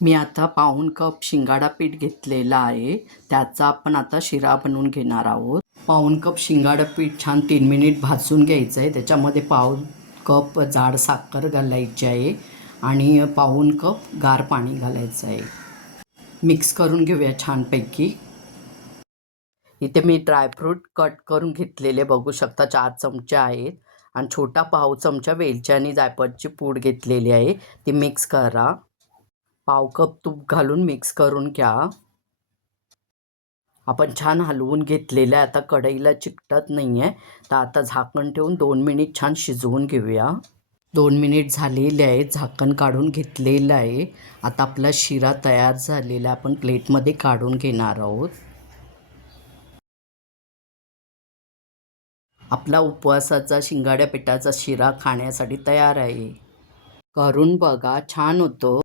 मी आता पाऊण कप शिंगाडा पीठ घेतलेला आहे. त्याचा आपण आता शिरा बनवून घेणार आहोत. पाऊण कप शिंगाडा पीठ छान तीन मिनिट भाजून घ्यायचं आहे त्याच्यामध्ये पाऊण कप जाड साखर घालायची आहे आणि पाऊण कप गार पाणी घालायचं आहे. मिक्स करून घेऊया छानपैकी. इथे मी ड्रायफ्रूट कट करून घेतलेले बघू शकता. चार चमचे आहेत आणि छोटा पाव चमचा वेलची आणि जायपळची पूड घेतलेली आहे. ती मिक्स करा. पाव कप तूप घालून मिक्स करून घ्या. आपण छान हलवून घेतलेलं आहे आता कढईला चिकटत नाही आहे तर आता झाकण ठेवून दोन मिनिट छान शिजवून घेऊया. दोन मिनिट झालेले आहे. झाकण काढून घेतलेलं आहे. आता आपला शिरा तयार झालेला आहे आपण प्लेटमध्ये काढून घेणार आहोत. आपला उपवासाचा शिंगाड्या पिठाचा शिरा खाण्यासाठी तयार आहे. करून बघा छान होतो.